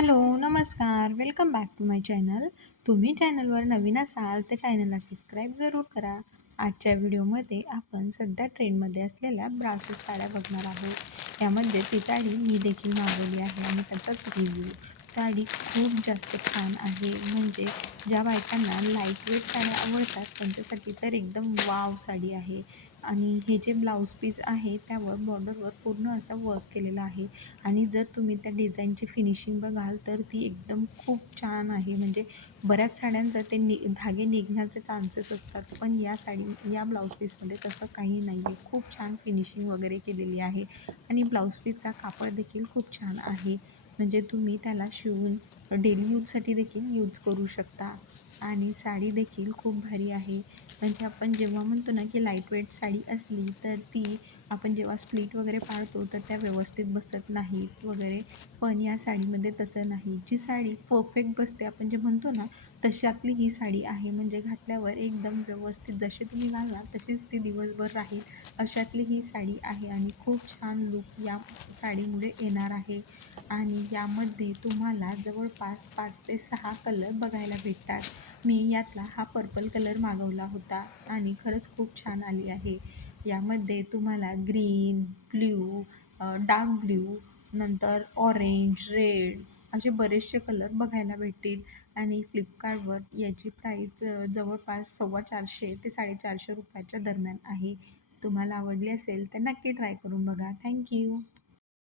Hello नमस्कार. Welcome back to my channel तुम्ही चॅनलवर नवीन असाल तर चॅनलला सबस्क्राईब जरूर करा. आजच्या व्हिडिओमध्ये आपण सध्या ट्रेंडमध्ये असलेल्या ब्रासो साड्या बघणार आहोत. यामध्ये ती साडी मी देखील मागवली आहे आणि त्याचाच रिव्ह्यू साडी खूप जास्त छान आहे. म्हणजे ज्या बायकांना लाइट वेट साड्या आवडतात त्यांच्यासाठी तर एकदम वाव साडी आहे. आणि हे जे ब्लाऊज पीस आहे त्यावर बॉर्डरवर पूर्ण असा वर्क केलेला आहे. आणि जर तुम्ही त्या डिझाईनची फिनिशिंग बघाल तर ती एकदम खूप छान आहे. म्हणजे बऱ्याच साड्यांचा ते नि धागे निघण्याचे चान्सेस असतात पण या साडी या ब्लाऊज पीसमध्ये तसं काही नाही आहे खूप छान फिनिशिंग वगैरे केलेली आहे. आणि ब्लाऊज पीसचा कापड देखील खूप छान आहे. म्हणजे तुम्ही त्याला शिवून डेली यूजसाठी देखील यूज करू शकता. आणि साडी देखील खूप भारी आहे. म्हणजे आपण जेव्हा म्हणतो ना की लाइट वेट साडी असली तर ती आपण जेव्हा स्प्लिट वगैरे पाडतो तर त्या व्यवस्थित बसत नाहीत वगैरे. पण या साडीमध्ये तसं नाही. जी साडी परफेक्ट बसते आपण जे म्हणतो ना तशातली ही साडी आहे. म्हणजे घातल्यावर एकदम व्यवस्थित जसे तुम्ही घालणार तशीच ती दिवसभर राहील. अशातली ही साडी आहे आणि खूप छान लूक या साडीमुळे येणार आहे. आणि यामध्ये तुम्हाला जवळपास पाच ते सहा कलर बघायला भेटतात. मी यातला हा पर्पल कलर मागवला होता आणि खरंच खूप छान आली आहे. यामध्ये तुम्हाला ग्रीन ब्ल्यू डार्क ब्ल्यू नंतर ऑरेंज रेड असे बरेचसे कलर बघायला भेटतील. आणि फ्लिपकार्टवर याची प्राईस जवळपास सव्वा चारशे ते साडेचारशे रुपयाच्या दरम्यान आहे. तुम्हाला आवडली असेल तर नक्की ट्राय करून बघा. थँक्यू